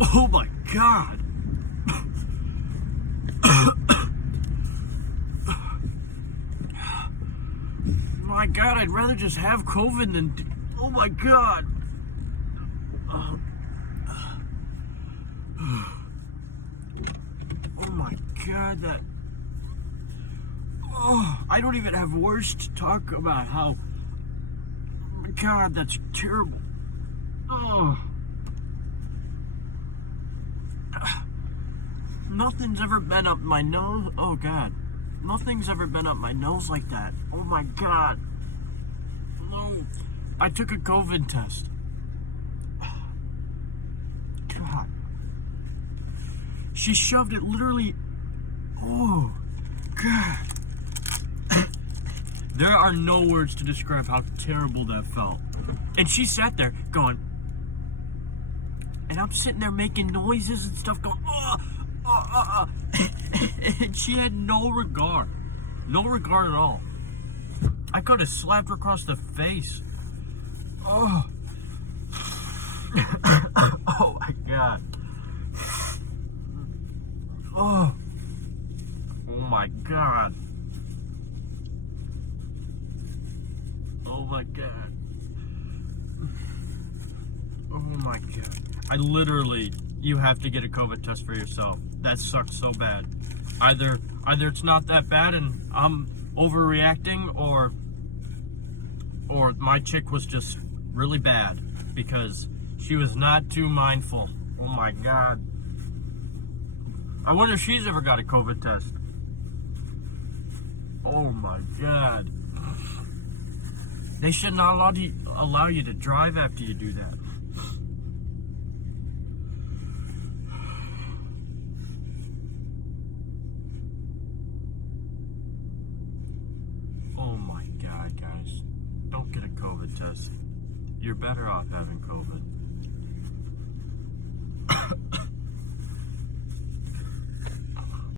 Oh my God. My God, I'd rather just have COVID than. Oh my God. Oh my God, that. Oh, I don't even have words to talk about how. God, that's terrible. Oh. Nothing's ever been up my nose. Oh God. Nothing's ever been up my nose like that. Oh my God. No. I took a COVID test. God. She shoved it literally. Oh, God. There are no words to describe how terrible that felt. And she sat there going, and I'm sitting there making noises and stuff going, and she had no regard. No regard at all. I could have slapped her across the face. Oh. Oh my God. Oh. Oh my God. Oh my God. Oh my God. You have to get a COVID test for yourself. That sucks so bad. Either it's not that bad and I'm overreacting, or my chick was just really bad because she was not too mindful. Oh my God. I wonder if she's ever got a COVID test. Oh my God. They should not allow you to drive after you do that. Oh my God, guys. Don't get a COVID test. You're better off having COVID.